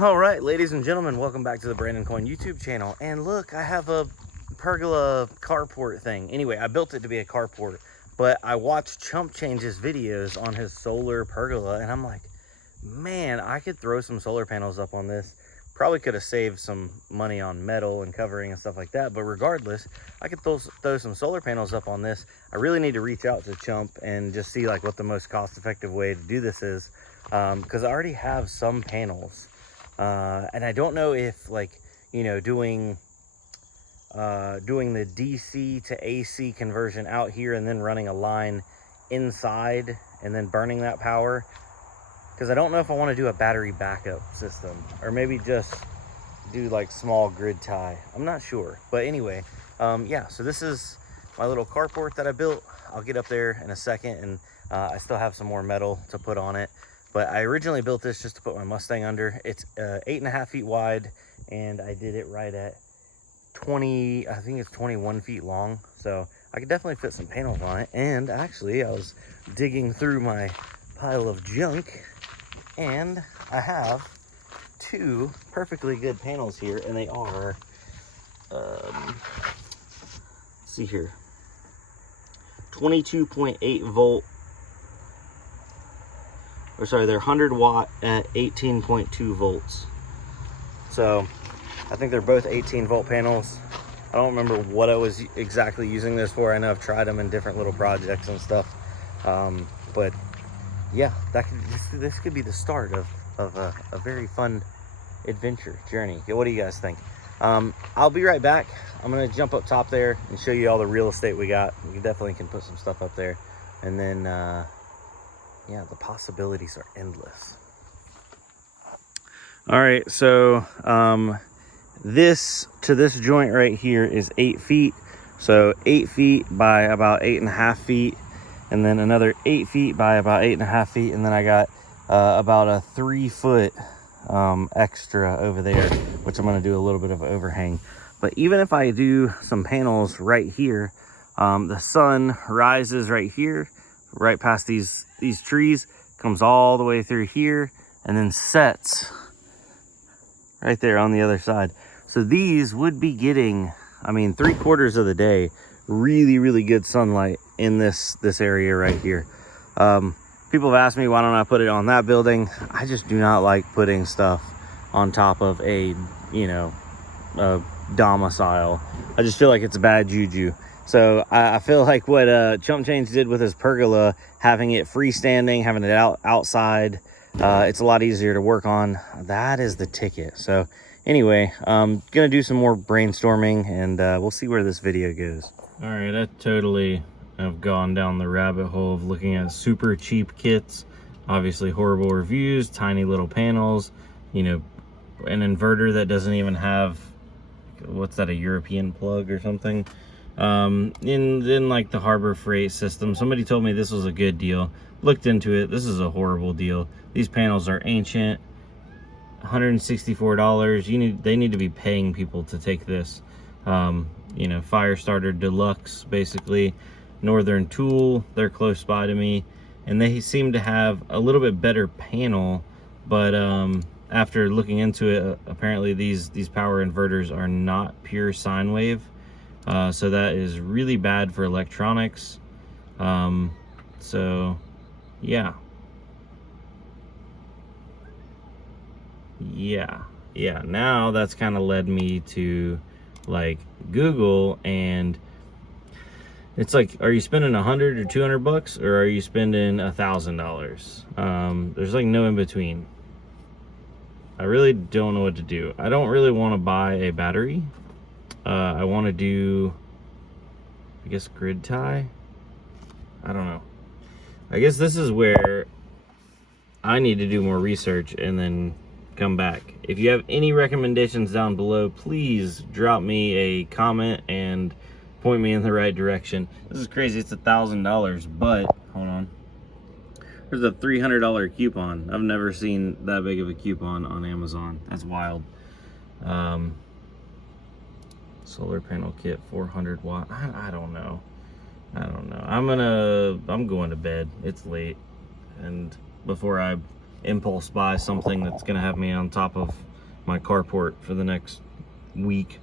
All right, ladies and gentlemen, welcome back to the Brandon Coin YouTube channel. And look, I have a pergola carport thing. Anyway, I built it to be a carport, but I watched Chump Change's videos on his solar pergola, and I'm like, man, I could throw some solar panels up on this. Probably could have saved some money on metal and covering and stuff like that, but regardless, I could throw some solar panels up on this. I really need to reach out to Chump and just see like what the most cost-effective way to do this is, because I already have some panels. And I don't know if, like, you know, doing the DC to AC conversion out here and then running a line inside and then burning that power, because I don't know if I want to do a battery backup system or maybe just do like small grid tie. I'm not sure, but anyway, yeah, so this is my little carport that I built. I'll get up there in a second, and I still have some more metal to put on it. But I originally built this just to put my Mustang under. It's 8.5 feet wide, and I did it right at 20, I think it's 21 feet long. So I could definitely fit some panels on it. And actually, I was digging through my pile of junk, and I have two perfectly good panels here, and they are, let's see here, 22.8 volt. Or sorry, they're 100 watt at 18.2 volts. So I think they're both 18 volt panels. I don't remember what I was exactly using this for. I know I've tried them in different little projects and stuff. But yeah, this could be the start of a very fun adventure journey. What do you guys think? I'll be right back. I'm gonna jump up top there and show you all the real estate we got. We definitely can put some stuff up there. And then yeah, the possibilities are endless. All right, so this joint right here is 8 feet. So 8 feet by about 8.5 feet, and then another 8 feet by about 8.5 feet, and then I got about a 3 foot extra over there, which I'm gonna do a little bit of overhang. But even if I do some panels right here, the sun rises right here, right past these trees, comes all the way through here, and then sets right there on the other side. So these would be getting, I mean, 3/4 of the day, really good sunlight in this area right here. People have asked me, why don't I put it on that building? I just do not like putting stuff on top of a, you know, a domicile. I just feel like it's a bad juju. So I feel like what Chump Change did with his pergola, having it freestanding, having it outside, it's a lot easier to work on. That is the ticket. So anyway, I'm gonna do some more brainstorming, and we'll see where this video goes. All right, I totally have gone down the rabbit hole of looking at super cheap kits. Obviously horrible reviews, tiny little panels, you know, an inverter that doesn't even have, what's that, a European plug or something? In like the Harbor Freight system. Somebody told me this was a good deal. Looked into it. This is a horrible deal. These panels are ancient. $164. They need to be paying people to take this. You know, Firestarter Deluxe, basically. Northern Tool, they're close by to me, and they seem to have a little bit better panel, but after looking into it, apparently these power inverters are not pure sine wave. So that is really bad for electronics. So yeah, now that's kind of led me to like Google, and it's like, are you spending $100 or $200, or are you spending $1,000? There's like no in between. I really don't know what to do. I don't really want to buy a battery. I want to do, I guess, grid tie. I don't know. I guess this is where I need to do more research and then come back. If you have any recommendations down below, please drop me a comment and point me in the right direction. This is crazy. It's $1,000, but hold on. There's a $300 coupon. I've never seen that big of a coupon on Amazon. That's wild. Solar panel kit, 400 watt. I don't know. I'm going to bed. It's late, and before I impulse buy something that's gonna have me on top of my carport for the next week.